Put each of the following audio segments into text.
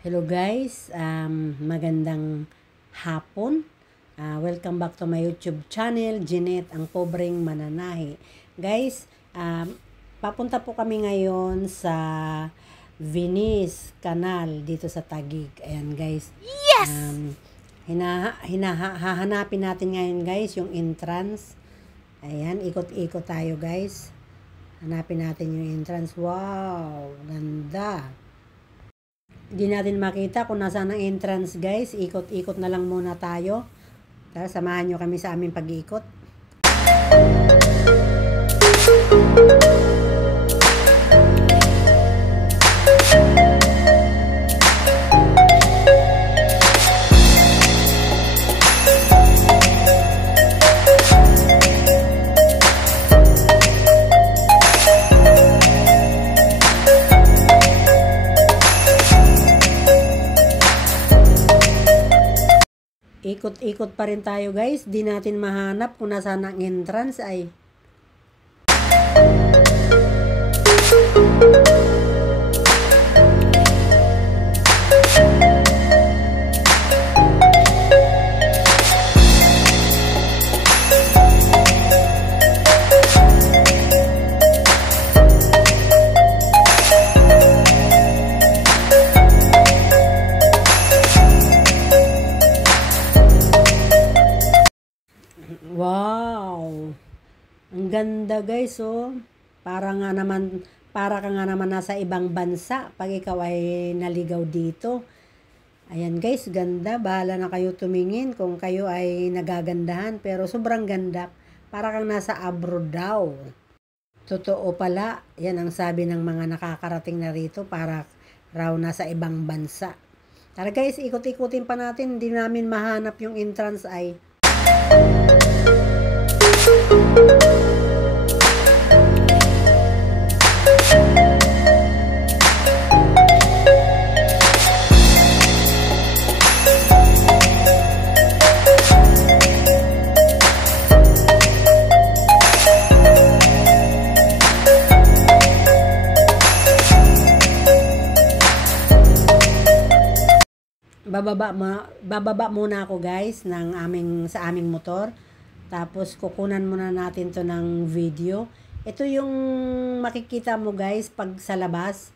Hello guys, magandang hapon. Welcome back to my YouTube channel, Jeanette, ang pobreng mananahi. Guys, papunta po kami ngayon sa Venice Canal dito sa Taguig. Ayan guys. Yes! Hahanapin natin ngayon guys yung entrance. Ayan, ikot-ikot tayo guys. Hanapin natin yung entrance. Wow, ganda. Hindi natin makita kung nasaan ang entrance guys. Ikot-ikot na lang muna tayo. Tara, samahan nyo kami sa aming pag-iikot. Ikot-ikot pa rin tayo guys. Di natin mahanap kung nasaan ang entrance ay. Wow! Ang ganda guys, oh. Para ka nga naman nasa ibang bansa pag ikaw ay naligaw dito. Ayan guys, ganda. Bahala na kayo tumingin kung kayo ay nagagandahan. Pero sobrang ganda. Para kang nasa abroad daw. Totoo pala. Yan ang sabi ng mga nakakarating na rito. Para raw nasa ibang bansa. Tara guys, ikot-ikutin pa natin. Hindi namin mahanap yung entrance ay. Bababa muna ako guys sa aming motor. Tapos kukunan muna natin to ng video. Ito yung makikita mo guys pag sa labas.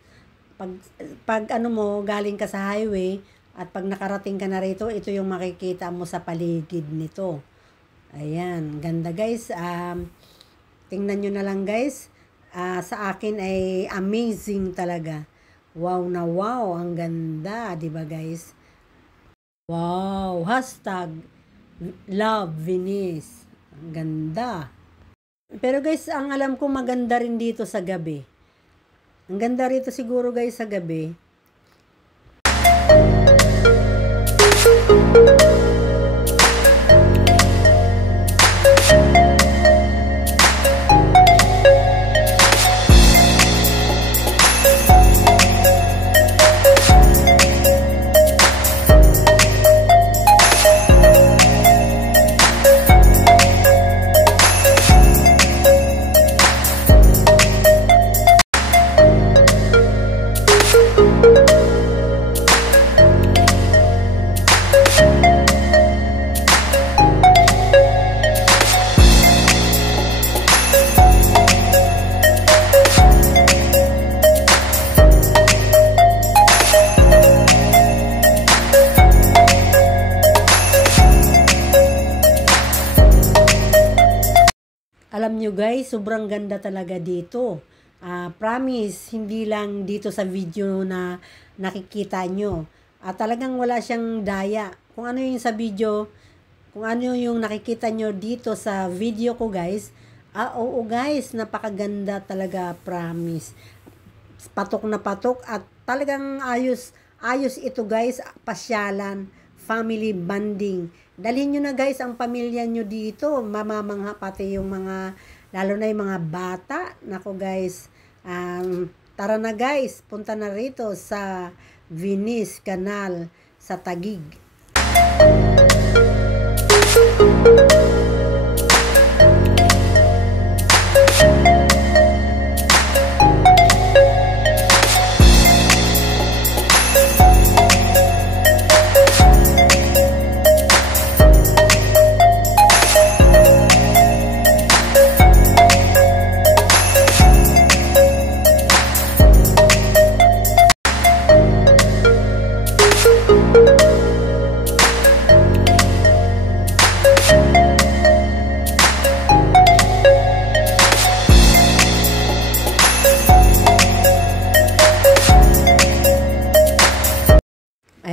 Pag ano mo galing ka sa highway at pag nakarating ka na rito, ito yung makikita mo sa paligid nito. Ayan, ganda guys. Tingnan nyo na lang guys. Sa akin ay amazing talaga. Wow na wow, ang ganda, 'di ba guys? Wow, #love Venice. Ang ganda. Pero guys, ang alam ko maganda rin dito sa gabi. Ang ganda rito siguro guys sa gabi. Alam nyo guys, sobrang ganda talaga dito. Promise, hindi lang dito sa video na nakikita nyo. Talagang wala siyang daya. Kung ano yung sa video, kung ano yung nakikita nyo dito sa video ko guys. Oo guys, napakaganda talaga, promise. Patok na patok at talagang ayos ito guys, pasyalan, family bonding. Dalhin nyo na guys ang pamilya nyo dito. Mamamangha pati yung mga, lalo na yung mga bata. Nako guys, tara na guys, punta na rito sa Venice Canal sa Taguig.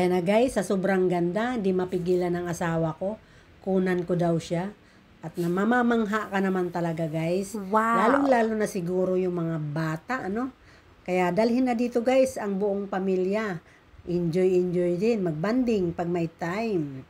Ayan na guys, sa sobrang ganda, hindi mapigilan ng asawa ko. Kunan ko daw siya. At namamamangha ka naman talaga guys. Wow! Lalong-lalo na siguro yung mga bata, ano? Kaya dalhin na dito guys ang buong pamilya. Enjoy din, magbanding pag may time.